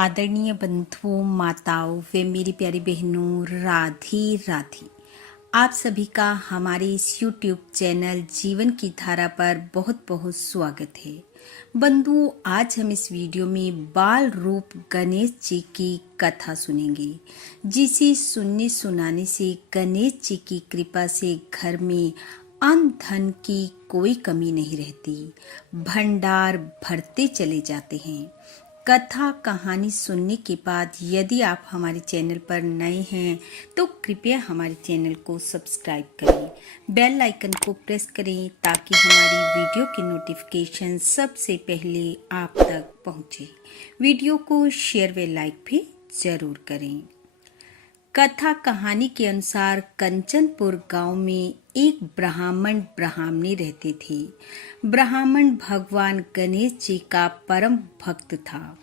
आदरणीय बंधुओं, माताओं व मेरी प्यारी बहनों, राधे राधे। आप सभी का हमारे इस YouTube चैनल जीवन की धारा पर बहुत बहुत स्वागत है। बंधुओं, आज हम इस वीडियो में बाल रूप गणेश जी की कथा सुनेंगे, जिसे सुनने सुनाने से गणेश जी की कृपा से घर में अन्न धन की कोई कमी नहीं रहती, भंडार भरते चले जाते हैं। कथा कहानी सुनने के बाद यदि आप हमारे चैनल पर नए हैं तो कृपया हमारे चैनल को सब्सक्राइब करें, बेल आइकन को प्रेस करें ताकि हमारी वीडियो की नोटिफिकेशन सबसे पहले आप तक पहुंचे। वीडियो को शेयर व लाइक भी जरूर करें। कथा कहानी के अनुसार कंचनपुर गांव में एक ब्राह्मणी रहते थे। ब्राह्मण भगवान गणेश जी का परम भक्त था।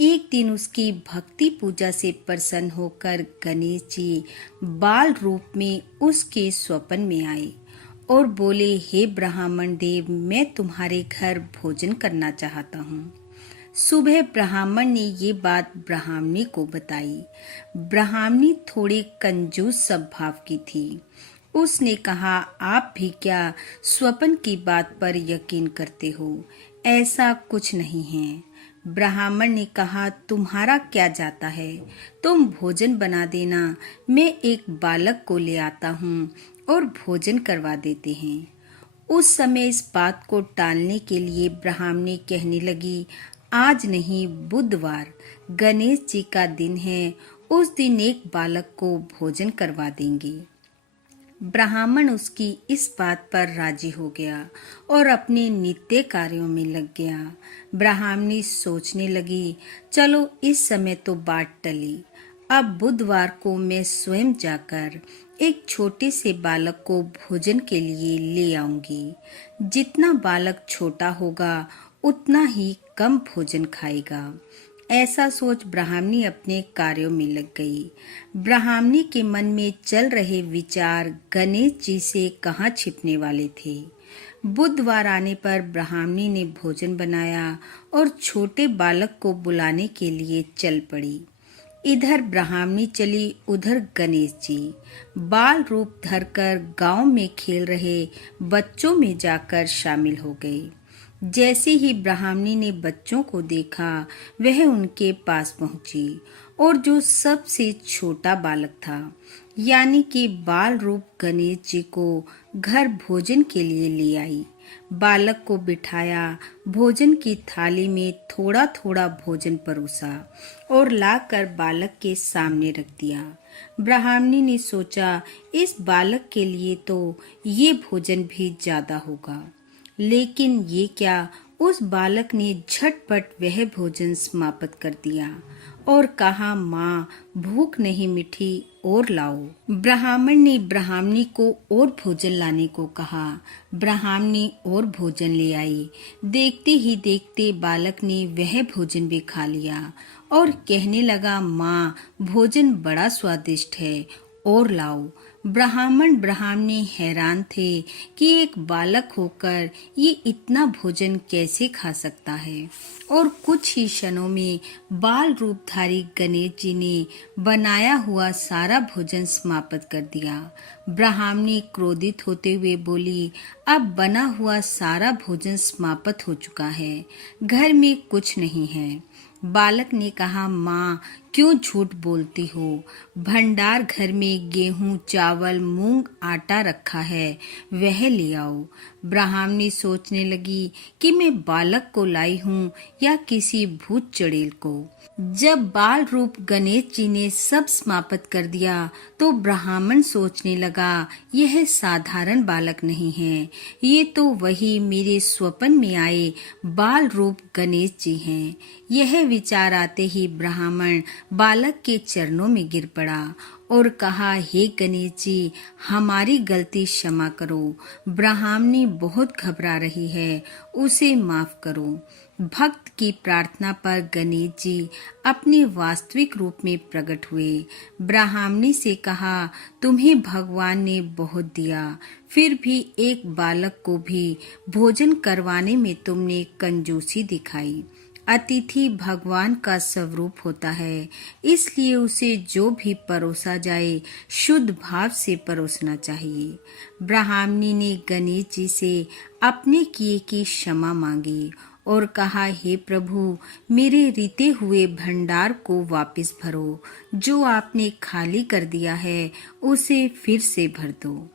एक दिन उसकी भक्ति पूजा से प्रसन्न होकर गणेश जी बाल रूप में उसके स्वप्न में आए और बोले, हे ब्राह्मण देव, मैं तुम्हारे घर भोजन करना चाहता हूँ। सुबह ब्राह्मण ने ये बात ब्राह्मणी को बताई। ब्राह्मणी थोड़ी कंजूस स्वभाव की थी। उसने कहा, आप भी क्या स्वप्न की बात पर यकीन करते हो? ऐसा कुछ नहीं है। ब्राह्मण ने कहा, तुम्हारा क्या जाता है, तुम भोजन बना देना, मैं एक बालक को ले आता हूँ और भोजन करवा देते हैं। उस समय इस बात को टालने के लिए ब्राह्मणी कहने लगी, आज नहीं, बुधवार गणेश जी का दिन है, उस दिन एक बालक को भोजन करवा देंगे। ब्राह्मण उसकी इस बात पर राजी हो गया और अपने नित्य कार्यों में लग गया। ब्राह्मणी सोचने लगी, चलो इस समय तो बात टली, अब बुधवार को मैं स्वयं जाकर एक छोटे से बालक को भोजन के लिए ले आऊंगी। जितना बालक छोटा होगा उतना ही कम भोजन खाएगा। ऐसा सोच ब्राह्मणी अपने कार्यों में लग गई। ब्राह्मणी के मन में चल रहे विचार गणेश जी से कहाँ छिपने वाले थे। बुधवार आने पर ब्राह्मणी ने भोजन बनाया और छोटे बालक को बुलाने के लिए चल पड़ी। इधर ब्राह्मणी चली, उधर गणेश जी बाल रूप धरकर गांव में खेल रहे बच्चों में जाकर शामिल हो गए। जैसे ही ब्राह्मणी ने बच्चों को देखा, वह उनके पास पहुंची और जो सबसे छोटा बालक था, यानी कि बाल रूप गणेश जी को घर भोजन के लिए ले आई। बालक को बिठाया, भोजन की थाली में थोड़ा थोड़ा भोजन परोसा और लाकर बालक के सामने रख दिया। ब्राह्मणी ने सोचा, इस बालक के लिए तो ये भोजन भी ज्यादा होगा, लेकिन ये क्या, उस बालक ने झटपट वह भोजन समाप्त कर दिया और कहा, माँ, भूख नहीं मिठी, और लाओ। ब्राह्मण ने ब्राह्मणी को और भोजन लाने को कहा। ब्राह्मणी और भोजन ले आई। देखते ही देखते बालक ने वह भोजन भी खा लिया और कहने लगा, माँ, भोजन बड़ा स्वादिष्ट है, और लाओ। ब्राह्मण ब्राह्मणी हैरान थे कि एक बालक होकर ये इतना भोजन कैसे खा सकता है, और कुछ ही क्षणों में बाल रूपधारी गणेश जी ने बनाया हुआ सारा भोजन समाप्त कर दिया। ब्राह्मणी क्रोधित होते हुए बोली, अब बना हुआ सारा भोजन समाप्त हो चुका है, घर में कुछ नहीं है। बालक ने कहा, माँ, क्यों झूठ बोलती हो? भंडार घर में गेहूं, चावल, मूंग, आटा रखा है, वह ले आओ। ब्राह्मणी सोचने लगी कि मैं बालक को लाई हूँ या किसी भूत चड़ेल को। जब बाल रूप गणेश जी ने सब समाप्त कर दिया तो ब्राह्मण सोचने लगा, यह साधारण बालक नहीं है, ये तो वही मेरे स्वप्न में आए बाल रूप गणेश जी हैं। यह विचार आते ही ब्राह्मण बालक के चरणों में गिर पड़ा और कहा, हे गणेश जी, हमारी गलती क्षमा करो। ब्राह्मणी बहुत घबरा रही है, उसे माफ करो। भक्त की प्रार्थना पर गणेश जी अपने वास्तविक रूप में प्रकट हुए। ब्राह्मणी से कहा, तुम्हें भगवान ने बहुत दिया, फिर भी एक बालक को भी भोजन करवाने में तुमने कंजूसी दिखाई। अतिथि भगवान का स्वरूप होता है, इसलिए उसे जो भी परोसा जाए शुद्ध भाव से परोसना चाहिए। ब्राह्मणी ने गणेश जी से अपने किए की क्षमा मांगी और कहा, हे प्रभु, मेरे रीते हुए भंडार को वापस भरो। जो आपने खाली कर दिया है उसे फिर से भर दो।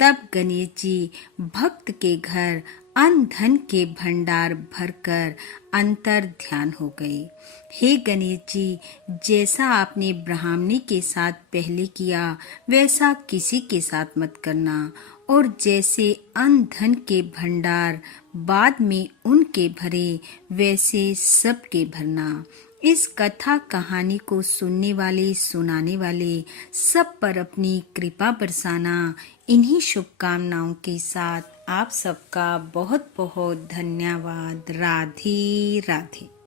तब गणेश जी भक्त के घर अन्न धन के भंडार भरकर अंतर ध्यान हो गए। हे गणेश जी, जैसा आपने ब्राह्मणी के साथ पहले किया वैसा किसी के साथ मत करना, और जैसे अन्न धन के भंडार बाद में उनके भरे वैसे सबके भरना। इस कथा कहानी को सुनने वाले सुनाने वाले सब पर अपनी कृपा बरसाना, इन्हीं शुभकामनाओं के साथ आप सबका बहुत बहुत धन्यवाद। राधे राधे।